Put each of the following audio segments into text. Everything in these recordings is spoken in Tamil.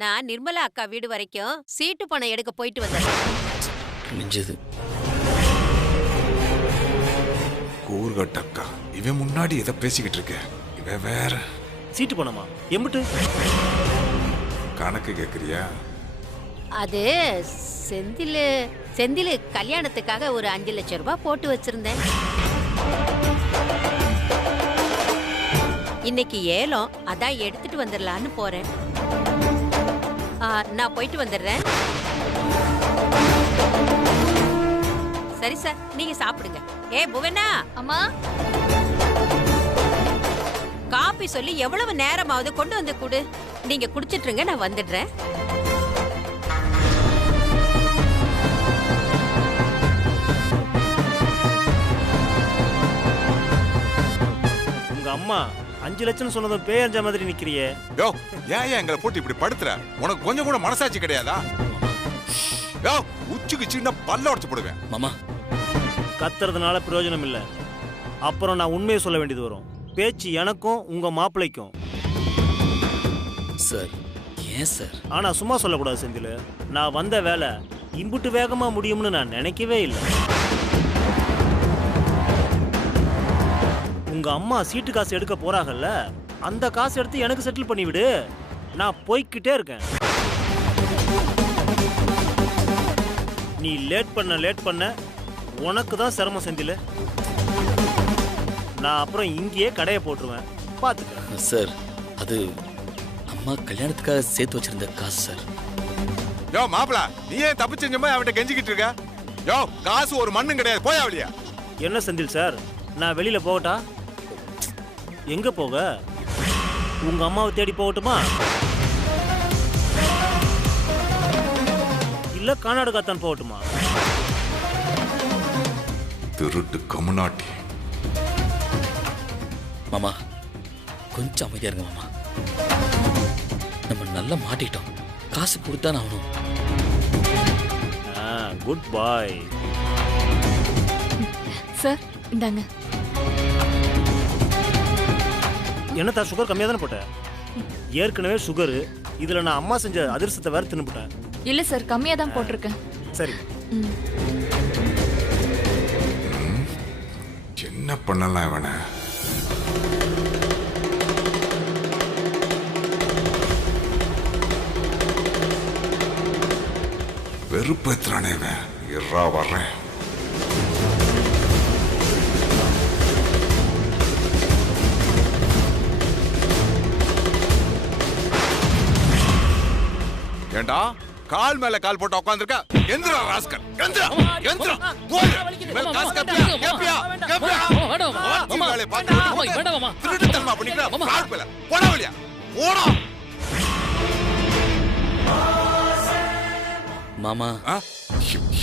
நான் நிர்மலா அக்கா வீடு வரைக்கும் சீட்டு பணம் எடுக்க போயிட்டு வந்தேன். முடிஞ்சது. கூறுகட்டக்கா, இவன் முன்னாடி எதை பேசிக்கிட்டு இருக்க? இவன் வேற. சீட்டு பணமா? எம்பிட்டு கணக்கு கேக்குறியா? அது செந்திலு கல்யாணத்துக்காக ஒரு 5 லட்சம் ரூபாய் போட்டு வச்சிருந்தேன். இன்னைக்கு ஏலம், அதான் எடுத்துட்டு வந்துடலான்னு போறேன். நான் போயிட்டு வந்துடுறேன். சரி சார், நீங்க சாப்பிடுங்க. புவனா அம்மா, காபி சொல்லி எவ்வளவு நேரமாவது கொண்டு வந்து கொடு. நீங்க குடிச்சிட்டுருங்க, நான் வந்துடுறேன். உங்க அம்மா 5 லட்சம் சொன்னதும் பேயஞ்ச மாதிரி நிக்கிறியே. யோ, ஏன் எங்களை போட்டு இப்படி படுத்துற? உனக்கு கொஞ்சம் கூட மனசாட்சி கிடையாதா? யோ, உச்சுக்கு சின்ன பல்ல உடைச்சு போடுவேன். மாமா, கத்துறதுனால பிரயோஜனம் இல்ல. அப்புறம் நான் உண்மையை சொல்ல வேண்டியது வரும். பேச்சு எனக்கும் உங்க மாப்பிள்ளைக்கும். சார் ஏன் சார்? ஆனா சும்மா சொல்லக்கூடாது செந்தில். நான் வந்த வேலை இம்புட்டு வேகமா முடியும்னு நான் நினைக்கவே இல்லை. உங்க அம்மா சீட்டு காசு எடுக்க போறாங்கல்ல, அந்த காசு எடுத்து எனக்கு செட்டில் பண்ணி விடு. நான் போய்கிட்டே இருக்கேன். நீ லேட் பண்ண உனக்கு தான் சிரமம் செந்தில். நான் அப்புறம் இங்கேயே கடையை போட்டுருவேன், பாத்துக்க. சார், அது அம்மா கல்யாணத்துக்காக சேர்த்து வச்சிருந்த காசு சார். யோ மாப்பிள, நீ ஏன் தப்பு செஞ்ச மாதிரி அவன்கிட்ட கெஞ்சிக்கிட்டு இருக்க? யோ, காசு ஒரு மண்ணும் கிடையாது, போயா வழியா. என்ன செந்தில் சார், நான் வெளியில போகட்டா? எங்க போக? உங்க அம்மாவை தேடி போகட்டுமா, இல்ல கர்நாடகாத்தான் போகட்டுமா? திருட்டு கமுனாட்டி. மாமா கொஞ்சம் அமைதியா இருங்க மாமா. நம்ம நல்லா மாட்டிட்டோம். காசு கொடுத்தா ஆகணும். குட் பாய். சார் இந்தாங்க. என்னத்தா சுகர் கம்மியா தானே போட்ட? ஏற்கனவே சுகரு, இதுல நான் அம்மா செஞ்ச அதிர்ஷ்டத்தை வேற தின்னுபிட்டேன். இல்ல சார், கம்மியா தான் போட்டிருக்கேன். சரி, என்ன பண்ணலாம் இவனை? வெறுப்பேத்துறானே இவன். இறா வர்றேன். ஏண்டா கால் மேல கால் போட்டு உட்கார்ந்திருக்க? எந்திரா ராஸ்கல், எந்திரா, எந்திரா. போய் மேல காசு கப்பியா, கப்பியா, கப்பியா. மாமா, வேலை பாத்து வேண்டாம் மாமா. திருட்டுத்தனமா பண்ணிக்கிற. கால் மேல போடா வழியா, போடா. மாமா,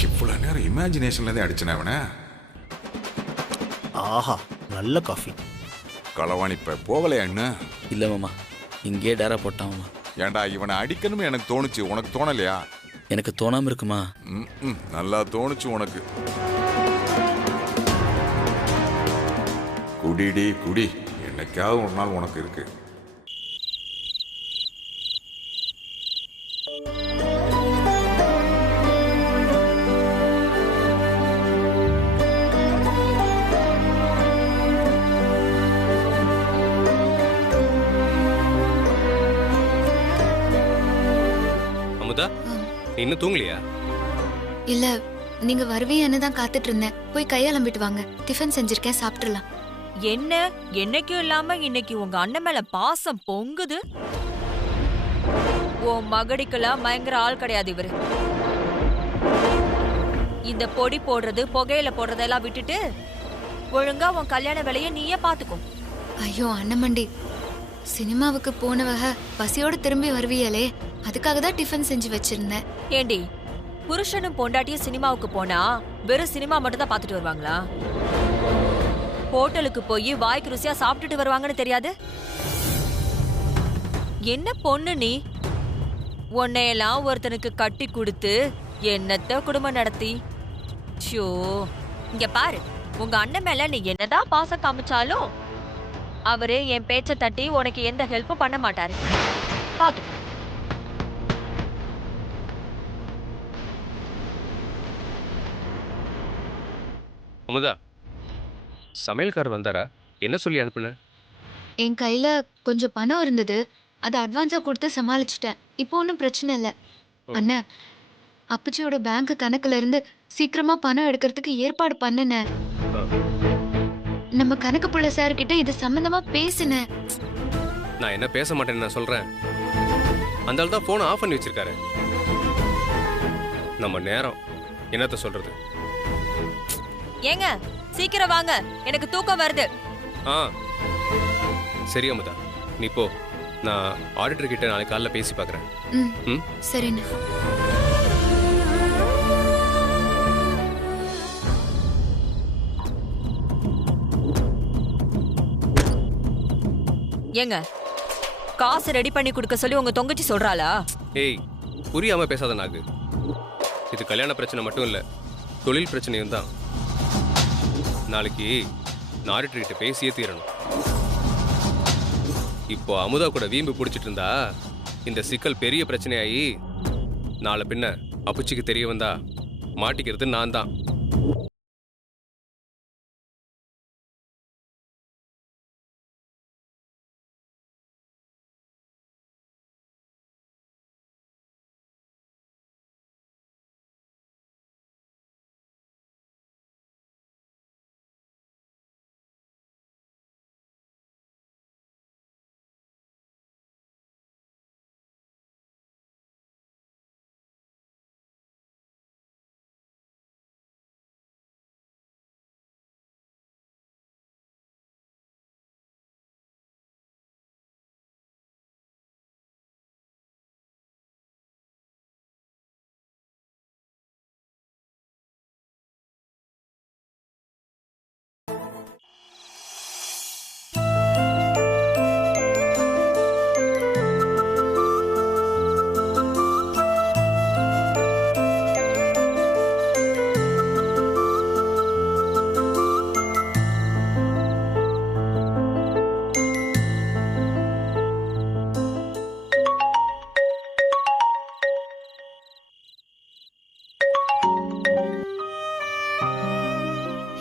இவ்வளவு நேரம் இமேஜினேஷன்ல தான் அடிச்சன அவனை. ஆஹா, நல்ல காஃபி. களவாணி போகலையா என்ன? இல்ல மாமா, இங்கே டேரா போட்டான் மாமா. ஏண்டா இவனை அடிக்கணும்னு எனக்கு தோணுச்சு, உனக்கு தோணலையா? எனக்கு தோணாம இருக்குமா? நல்லா தோணுச்சு உனக்கு. குடிடி குடி, என்னைக்காவது ஒரு நாள் உனக்கு இருக்கு. இன்னும் தூங்கலையா? இல்ல, நீங்க வருவீங்கன்னு தான் காத்துட்டு இருந்தேன். போய் கையாளம்பிட்டு வாங்க. டிஃபன் செஞ்சிருக்கேன், சாப்பிட்டுலாம். என்ன என்னைக்கும் இல்லாம இன்னைக்கு உங்க அண்ணன் மேல பாசம் பொங்குது. உன் மகடிக்கெல்லாம் பயங்கர ஆள் கிடையாது இவரு. இந்த பொடி போடுறது, புகையில போடுறதெல்லாம் விட்டுட்டு ஒழுங்கா உன் கல்யாண வேலையை நீயே பாத்துக்கும். ஐயோ அண்ணமண்டி, சினிமாவுக்கு போனவக பசியோட திரும்பி வருவியலே, அதுக்காக தான் டிஃபன் செஞ்சு வச்சிருந்தேன். ஏண்டி, புருஷனும் பொண்டாட்டியும் சினிமாவுக்கு போனா வெறும் சினிமா மட்டும் தான் பாத்துட்டு வருவாங்களா? ஹோட்டலுக்கு போய் வாய்க்கு ருசியா சாப்பிட்டுட்டு வருவாங்கன்னு தெரியாது? என்ன பொண்ணு நீ? உன்னையெல்லாம் ஒருத்தனுக்கு கட்டி கொடுத்து என்னத்த குடும்பம் நடத்தி. ஷோ, இங்க பாரு, உங்க அண்ணன் மேல நீ என்னதான் பாசம் காமிச்சாலும் அவரு என் பேச்ச தட்டி உனக்கு எந்த ஹெல்ப்பும் பண்ண மாட்டாரு. பாத்து அமுதா, சமையல்காரர் வந்தாரா? என்ன சொல்லி அனுப்புன? என் கையில கொஞ்சம் பணம் இருந்தது, அதை அட்வான்ஸா கொடுத்து சமாளிச்சிட்டேன். இப்போ ஒன்றும் பிரச்சனை இல்லை. அண்ணா, அப்பச்சியோட பேங்க் கணக்குல இருந்து சீக்கிரமா பணம் எடுக்கிறதுக்கு ஏற்பாடு பண்ணுனேன். நம்ம கணக்கு புள்ள சார் கிட்ட இது சம்பந்தமா பேசினேன். நான் என்ன பேச மாட்டேன்னு நான் சொல்றேன். அந்த ஆள் தான் போனை ஆஃப் பண்ணி வச்சிருக்காரு. நம்ம நேரம் என்னத்த சொல்றது? ஏங்க சீக்கிரம் வாங்க, எனக்கு தூக்கம் வருது. ஆ சரி அமுதா, நீ போ. நான் ஆடிட்டர் கிட்ட நாளைக்கு காலைல பேசி பார்க்குறேன். ம் சரிண்ணா. ஏங்க காசு ரெடி பண்ணி கொடுக்க சொல்லி உங்க தொங்கச்சி சொல்றாளா? ஏய், புரியாம பேசாத நாகு. இது கல்யாண பிரச்சனை மட்டும் இல்லை, தொழில் பிரச்சனையும் தான். நாளைக்கு நான் ஆடிட்டர் கிட்ட பேசியே தீரணும். இப்போ அமுதா கூட வீம்பு பிடிச்சிட்டு இருந்தா இந்த சிக்கல் பெரிய பிரச்சனையாகி நாளை பின்ன அப்புச்சிக்கு தெரிய வந்தா மாட்டிக்கிறது நான் தான்.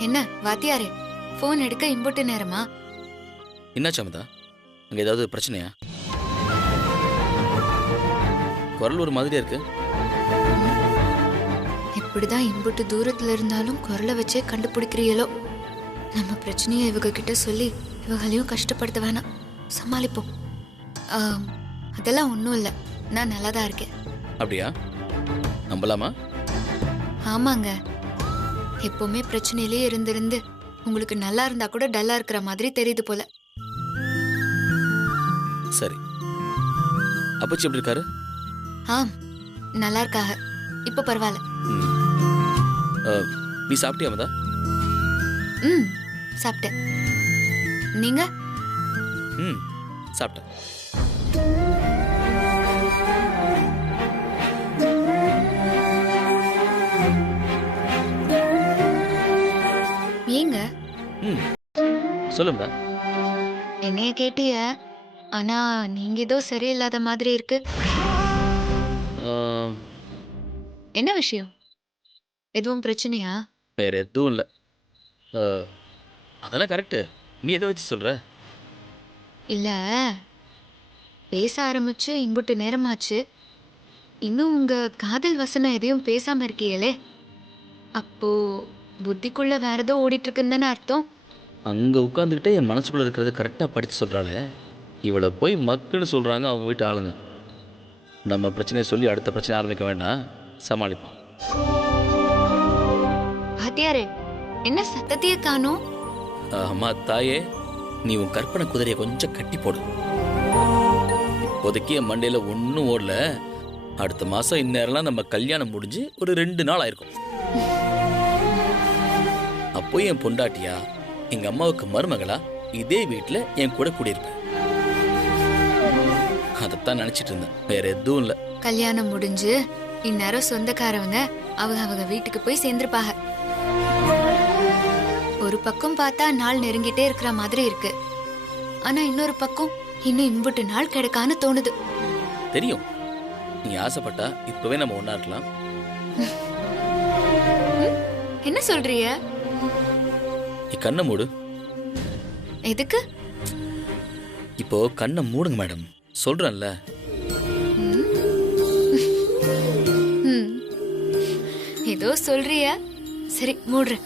என்ன வாத்தியாரே, போன் எடுக்க இம்புட்டு நேரமா? என்னாச்சு அமுதா? அங்கே ஏதாவது பிரச்சனையா? குரல் ஒரு மாதிரியா இருக்கு. இப்படிதான் இம்புட்டு தூரத்துல இருந்தாலும் குரலை வச்சே கண்டுபிடிக்கிறீங்களோ? நம்ம பிரச்சனையை இவங்க கிட்ட சொல்லி இவங்களையும் கஷ்டப்படுத்த வேணாம், சமாளிப்போம். அதெல்லாம் ஒன்றும் இல்லை, நான் நல்லா தான் இருக்கேன். அப்படியா? நம்பலாமா? ஆமாங்க, எப்பவுமே பிரச்சனையிலே இருந்து உங்களுக்கு நல்லா இருந்தா கூட டல்லா இருக்கிற மாதிரி தெரியுது போல. சரி, அப்பச்சி எப்படி இருக்காரு? நல்லா இருக்காக, இப்ப பரவாயில்ல. நீ சாப்பிட்டியா அமுதா? சாப்பிட்டேன். நீங்க? சாப்பிட்டேன். ஏங்க? சொல்லுங்க. என்னைய கேட்டிய, ஆனா நீங்க ஏதோ சரியில்லாத மாதிரி இருக்கு. என்ன விஷயம்? எதுவும் பிரச்சனையா? வேற எதுவும் இல்லை. அதெல்லாம் கரெக்டு. நீ எதை வச்சு சொல்ற? இல்ல, பேச ஆரம்பிச்சு இம்புட்டு நேரமாச்சு, இன்னும் உங்க காதல் வசனம் எதையும் பேசாம இருக்கீங்களே, அப்போ புத்திக்குள்ள வேற ஏதோ ஓடிட்டு இருக்குன்னு தானே அர்த்தம்? அங்கே உட்காந்துக்கிட்டே என் மனசுக்குள்ளே இருக்கிறத கரெக்டாக படித்து சொல்கிறாளே, இவளை போய் மக்கள்னு சொல்கிறாங்க அவங்க வீட்டு ஆளுங்க. நம்ம பிரச்சனையை சொல்லி அடுத்த பிரச்சனை ஆரம்பிக்க வேண்டாம், சமாளிப்போம். வாத்தியாரே, என்ன சத்தத்தையே காணோம்? அம்மா தாயே, நீ உன் கற்பனை குதிரையை கொஞ்சம் கட்டி போடு. இப்போதைக்கு என் மண்டையில் ஒன்றும் ஓடல. அடுத்த மாதம் இந்நேரம்லாம் நம்ம கல்யாணம் முடிஞ்சு ஒரு 2 நாள் ஆயிருக்கும். அப்போ என் பொண்டாட்டியா, எங்க அம்மாவுக்கு மருமகளா இதே வீட்டில் என் கூட கூடியிருப்பேன். அதைத்தான் நினைச்சிட்டு இருந்தேன், வேற எதுவும் இல்லை. கல்யாணம் முடிஞ்சு இந்நேரம் சொந்தக்காரவங்க அவங்க வீட்டுக்கு போய் சேர்ந்துருப்பாங்க. ஒரு பக்கம் பார்த்தா நாள் நெருங்கிட்டே இருக்கிற மாதிரி இருக்கு, ஆனா இன்னொரு பக்கம் இன்னும் இம்புட்டு நாள் கிடைக்கான்னு தோணுது. தெரியும், நீ ஆசைப்பட்டா இப்பவே நம்ம ஒண்ணா இருக்கலாம். என்ன சொல்றீங்க? நீ கண்ணை மூடு. எதுக்கு? இப்போ கண்ணை மூடுங்க மேடம், சொல்றேன்ல. ம். ஏதோ சொல்றியா? சரி மூடுறேன்.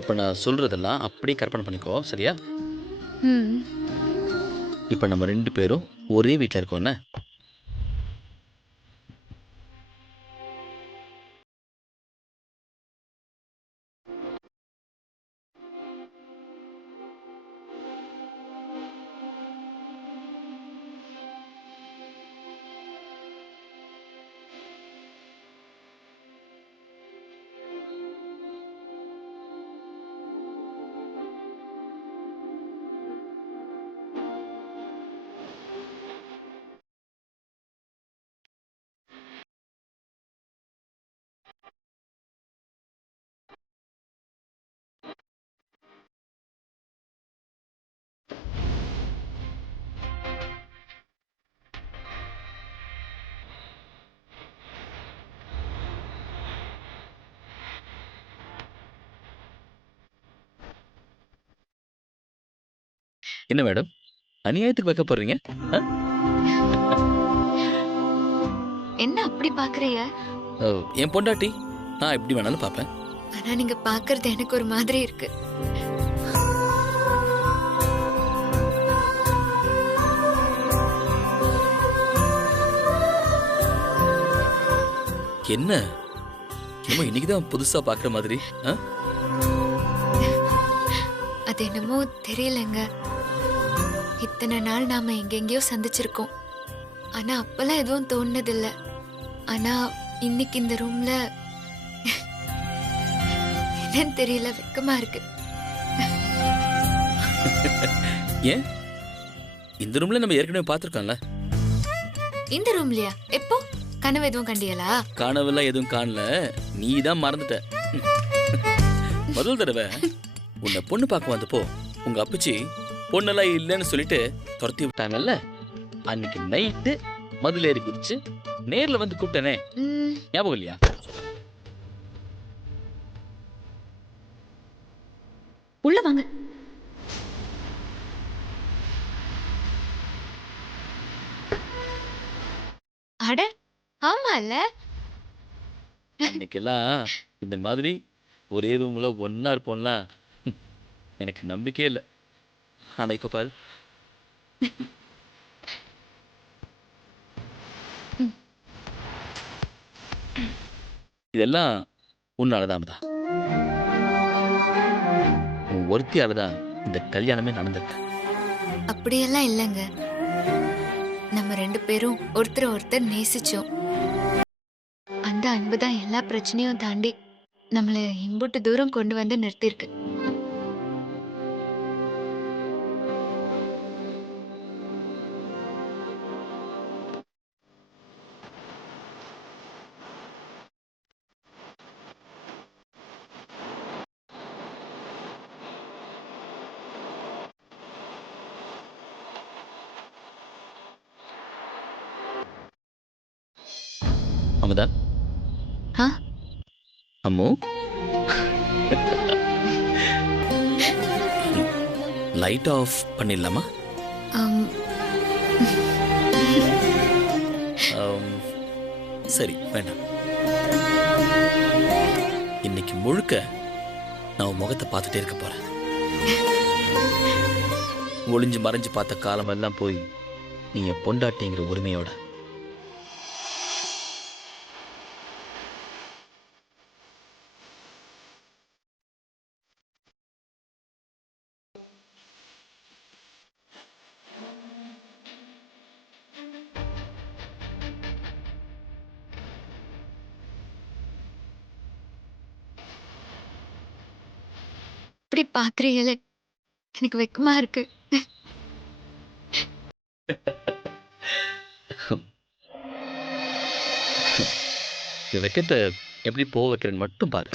இப்போ நான் சொல்றதெல்லாம் அப்படியே கற்பனை பண்ணிக்கோ, சரியா? ம். இப்போ நம்ம 2 பேரும் ஒரே வீட்டில் இருக்கோம்ல. என்ன மேடம், அநியாயத்துக்கு வைக்கப்படுறீங்க? என்ன அப்படி பாக்குறீங்க? என் பொண்டாட்டி, நான் எப்படி வேணாலும் பார்ப்பேன். ஆனா நீங்க பாக்குறது எனக்கு ஒரு மாதிரி இருக்கு. என்ன என்னமோ இன்னைக்கு தான் புதுசா பார்க்குற மாதிரி. அது என்னமோ தெரியலங்க. இத்தனை நாள் நாம எங்கெங்கயோ சந்திச்சிருக்கோம், ஆனா அப்பெல்லாம் எதுவும் தோணுனதில்ல. ஆனா இன்னைக்கு இந்த ரூம்ல என்னன்னு தெரியல, வெக்கமா இருக்கு. ஏன்? இந்த ரூம்ல நம்ம ஏற்கனவே பார்த்துருக்கோம்ல. இந்த ரூம்லயா? எப்போ? கனவு எதுவும் கண்டியலா? கனவெல்லாம் எதுவும் காணல, நீ தான் மறந்துட்ட. முதல் தடவை உன்னை பொண்ணு பார்க்க வந்தப்போ உங்க அப்பச்சி பொண்ணெல்லாம் இல்லைன்னு சொல்லிட்டு துரத்தி விட்டாங்கல்ல. அன்னைக்கு நைட்டு மதுல ஏறி குதிச்சு நேர்ல வந்து கூப்பிட்டனே, ஞாபகம் இல்லையா? உள்ள வாங்க. அட ஆமால, இன்னைக்கெல்லாம் இந்த மாதிரி ஒரே ரூம்ல ஒன்னா இருப்போம்ல, எனக்கு நம்பிக்கையே இல்லை. ஆனா இப்ப பாரு. இதெல்லாம் உன்னாலதான் தான். உன் ஒருத்தியாலதான் இந்த கல்யாணமே நடந்திருக்கு. அப்படியெல்லாம் இல்லைங்க. நம்ம 2 பேரும் ஒருத்தர் ஒருத்தர் நேசிச்சோம். அந்த அன்பு தான் எல்லா பிரச்சனையும் தாண்டி நம்மள இம்புட்டு தூரம் கொண்டு வந்து நிறுத்திருக்கு. அமுதா, ஆ? அம்மு, லைட் ஆஃப் பண்ணிடலாமா? ஆம். சரி, வேண்டாம். இன்னைக்கு முழுக்க நான் உன் முகத்தை பார்த்துட்டே இருக்க போறேன். ஒளிஞ்சு மறைஞ்சு பார்த்த காலம் எல்லாம் போய் நீ என் பொண்டாட்டிங்கிற உரிமையோட இப்படி பாக்குறீங்களே, எனக்கு வெக்கமா இருக்கு. வெக்கத்தை எப்படி போக வைக்கிறேன்னு மட்டும் பாரு.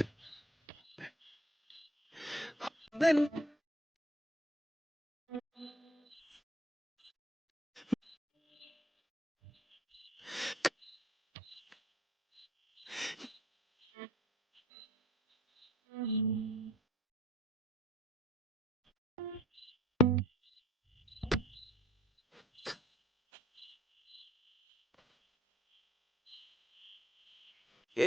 ஆ,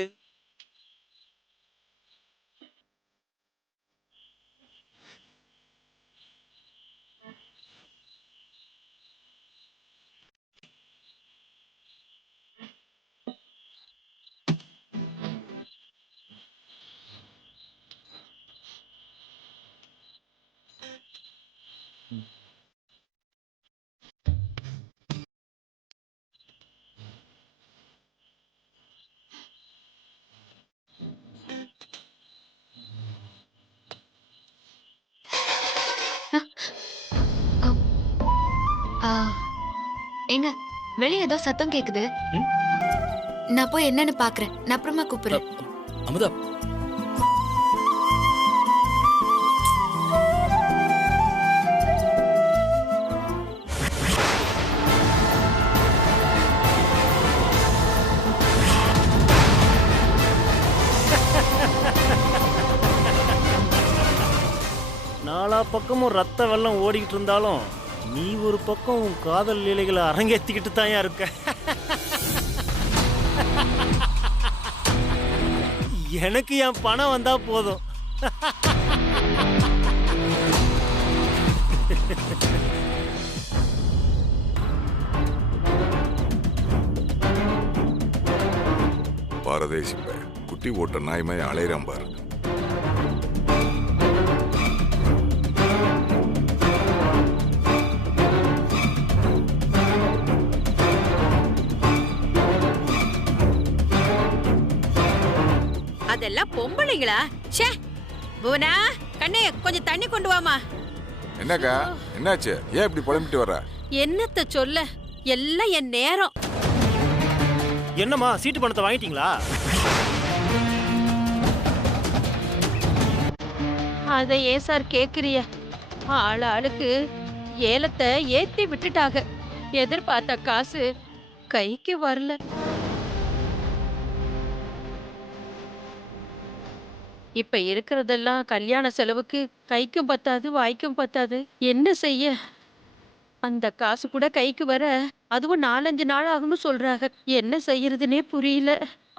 ஏங்க வெளியே ஏதோ சத்தம் கேக்குது. நான் போய் என்னன்னு பாக்குறேன். நான் அப்புறமா கூப்பிடுறேன். அமுதா, நாலா பக்கமும் ரத்த வெள்ளம் ஓடிக்கிட்டு இருந்தாலும் நீ ஒரு பக்கம் உன் காதல் லீலைகளை அரங்கேற்றிக்கிட்டு தான் இருக்க. எனக்கு என் பணம் வந்தா போதும். பாரதேசி பையன் குட்டி ஓட்ட நாய் மாதிரி அலையிறான் பாரு. அதெல்லாம் பொம்பளைங்களா? ச்சே. புவனா, கண்ணே கொஞ்சம் தண்ணி கொண்டு வாமா. என்னக்கா என்னாச்சு? ஏன் இப்படி புலம்பிட்டு வர்ற? என்னத்த சொல்ல, எல்லாம் என் நேரம். என்னம்மா சீட்டு பணத்தை வாங்கிட்டீங்களா? அதை ஏன் சார் கேக்குறிய? ஆளுக்கு ஏலத்தை ஏத்தி விட்டுட்டாங்க. எதிர்பார்த்த காசு கைக்கு வரல. இப்ப இருக்கிறதெல்லாம் கல்யாண செலவுக்கு கைக்கும் பத்தாது வாய்க்கும் பத்தாது. என்ன செய்ய? அந்த காசு கூட கைக்கு வர அதுவும் 4-5 நாள் ஆகும்னு சொல்றாங்க. என்ன செய்யறதுனே புரியல.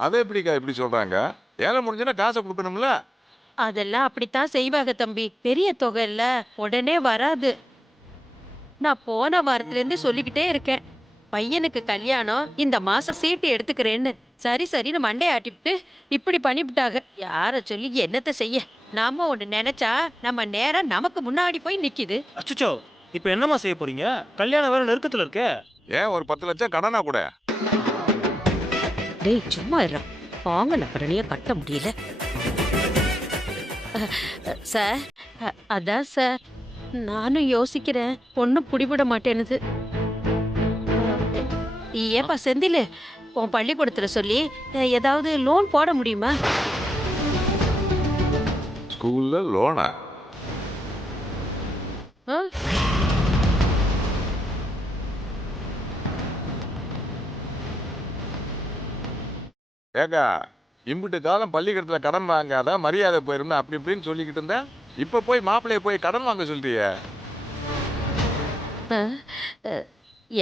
அதை எப்படிக்கா இப்படி சொல்றாங்க? ஏலம் முடிஞ்சுன்னா காசை கொடுக்கணும்ல? அதெல்லாம் அப்படித்தான் செய்வாங்க தம்பி. பெரிய தொகை இல்ல, உடனே வராது. நான் போன வாரத்துல இருந்து சொல்லிக்கிட்டே இருக்கேன், பையனுக்கு கல்யாணம் இந்த மாசம் சீட்டு எடுத்துக்கிறேன்னு. சரி சரின்னு மண்டைய ஆட்டிவிட்டு இப்படி பண்ணிவிட்டாங்க. யார சொல்லி என்னத்த செய்ய? நாம ஒண்ணு நினைச்சா நம்ம நேரம் நமக்கு முன்னாடி போய் நிக்குது. அச்சச்சோ, இப்போ என்னம்மா செய்ய போறீங்க? கல்யாணம் வேற நெருக்கத்துல இருக்கே. ஏன் ஒரு 10 லட்சம் கடனா கூட? டேய் சும்மா இருடா, வாங்கின கடனையே கட்ட முடியல. சார், அதான் சார் நானும் யோசிக்கிறேன், ஒன்றும் பிடிபட மாட்டேனுது. ஏப்பா செந்தில், உன் பள்ளிக்கூடத்துல சொல்லி ஏதாவது லோன் போட முடியுமா? ஸ்கூல்ல லோனா? ஆ? ஏக்கா இம்பிட்டு காலம் பள்ளிக்கூடத்துல கடன் வாங்காத மரியாதை போயிருந்தா அப்படி இப்படின்னு சொல்லிக்கிட்டு இருந்தேன். இப்ப போய் மாப்பிள்ளைய போய் கடன் வாங்க சொல்றிய?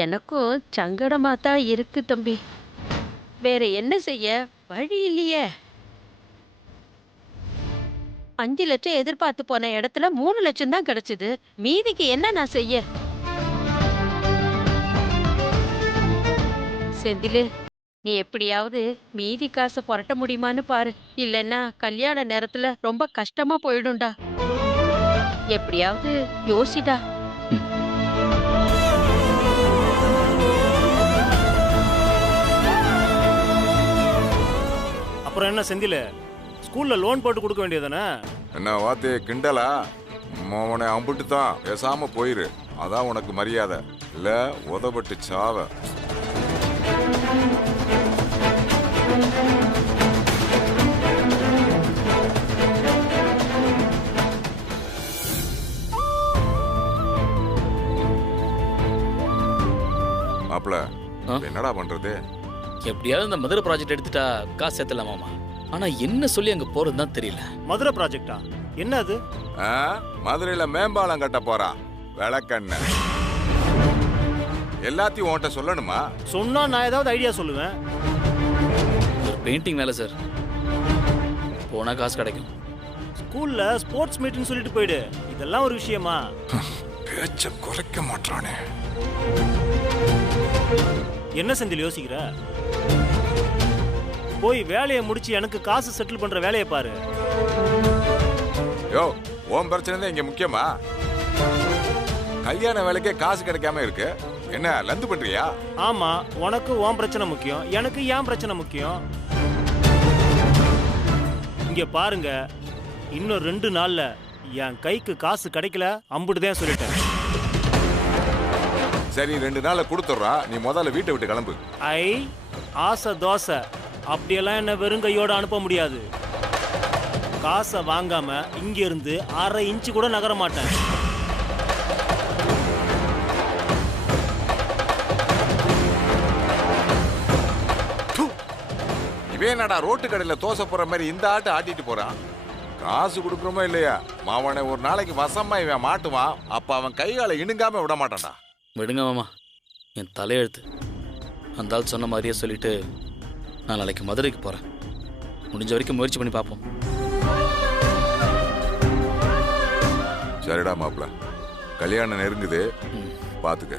எனக்கும் சங்கடமா தான் இருக்கு தம்பி. வேற என்ன செய்ய? வழி இல்லையே. 5 லட்சம் எதிர்பார்த்து போன இடத்துல 3 லட்சம் தான் கிடைச்சது. மீதிக்கு என்ன நான் செய்ய? செந்திலு, நீ எப்படியாவது மீதி காசை புரட்ட முடியுமான்னு பாரு. இல்லைன்னா கல்யாண நேரத்துல ரொம்ப கஷ்டமா போயிடும்டா. எப்படியாவது யோசிடா. அப்புறம் என்ன செந்தில, ஸ்கூல்ல லோன் போட்டு கொடுக்க வேண்டியதானே? என்ன வார்த்தையை கிண்டலா? உன்னை அம்பிட்டு தான் பேசாம போயிரு. அதான் உனக்கு மரியாதை. இல்ல உதப்பட்டு சாவ. மாப்பிள, என்னடா பண்றது? எப்படியாவது இந்த மதுரை ப்ராஜெக்ட் எடுத்துட்டா காசு சேர்த்தலாமாமா. ஆனா என்ன சொல்லி அங்க போறதுன்னு தான் தெரியல. மதுரை ப்ராஜெக்டா? என்ன அது? மதுரையில மேம்பாலம் கட்ட போறான். விளக்கண்ண எல்லாத்தையும் உன்கிட்ட சொல்லணுமா? சொன்னா நான் ஏதாவது ஐடியா சொல்லுவேன். ஒரு பெயிண்டிங் வேலை சார். போனா காசு கிடைக்கும். ஸ்கூல்ல ஸ்போர்ட்ஸ் மீட்னு சொல்லிட்டு போயிடு. இதெல்லாம் ஒரு விஷயமா? பேச்ச குறைக்க மாட்டானே. என்ன செந்தில் யோசிக்கிற? போய் வேலையை முடிச்சு எனக்கு காசு செட்டில் பண்ற வேலையை பாரு. யோ, உன் பிரச்சனை தான் இங்க முக்கியமா? கல்யாண வேலைக்கே காசு கிடைக்காம இருக்கு. என்ன லந்து பண்றியா? ஆமா, உனக்கு உன் பிரச்சனை முக்கியம், எனக்கு ஏன் பிரச்சனை முக்கியம். இங்க பாருங்க, இன்னும் 2 நாள்ல என் கைக்கு காசு கிடைக்கல, அம்புட்டுதான் சொல்லிட்டேன். சரி, 2 நாள்ல கொடுத்துட்றா. நீ முதல்ல வீட்டை விட்டு கிளம்பு. ஐ ஆசை தோசை, அப்படியெல்லாம் என்ன வெறுங்கையோட அனுப்ப முடியாது. காசை வாங்காம இங்க இருந்து 1/2 இன்ச்சு கூட நகர மாட்டேன். இவன் என்னடா ரோட்டு கடையில தோசை போற மாதிரி இந்த ஆட்டு ஆட்டிட்டு போறான். காசு கொடுக்குறோமோ இல்லையா, மாவனை ஒரு நாளைக்கு வசமா இவன் மாட்டுவான். அப்ப அவன் கைகால இணுங்காம விட மாட்டான்டா. விடுங்க மாமா, என் தலையெழுத்து. அந்த ஆள் சொன்ன மாதிரியே சொல்லிட்டு நான் நாளைக்கு மதுரைக்கு போகிறேன். முடிஞ்ச வரைக்கும் முயற்சி பண்ணி பார்ப்போம். சரிடா மாப்பிள்ள, கல்யாணம் நெருங்குது, பார்த்துக்க.